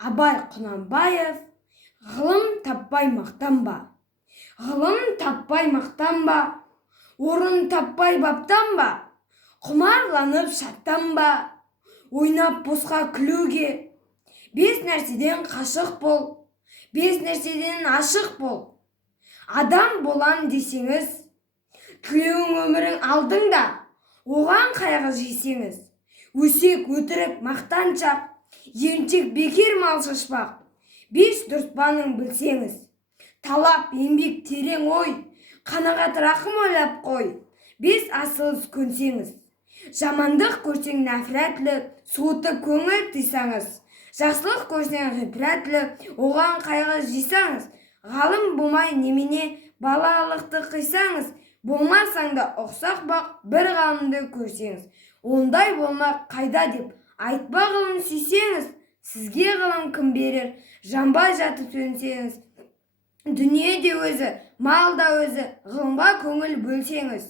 Абай Құнанбаев, ғылым таппай мақтанба. Ғылым таппай мақтанба, орын таппай баптанба, құмарланып шаттанба, ойнап босқа күлуге. 5 нәрседен қашық бол, 5 нәрседен ашық бол. Адам болам десеңіз, тілеуің өмірің алдыңда, оған қайғы жесеңіз. Өсек, өтірік, мақтаншақ, ентек, бекер мал шашпақ. 5 дұрыспанын білсеңіз, талап, еңбек, терең ой, қанағат, рақым ойлап қой. 5 асығыс көнсеңіз, жамандық көрсең нәфрәтлі, суытып көңіл тыйсаңыз. Жақсылық көрсең ғибратлы, оған қайғы жисаңыз. Ғалым болмай немене балалықты қисаңыз, болмасаң да ұқсақ бақ, бір ғалымды көрсеңіз. Ондай болмақ қайда деп айтпа, ғылым сүйсеңіз. Сізге ғылым кім берер, жанбай жатып сөнсеңіз. Дүние де өзі, мал да өзі, ғылымға көңіл бөлсеңіз.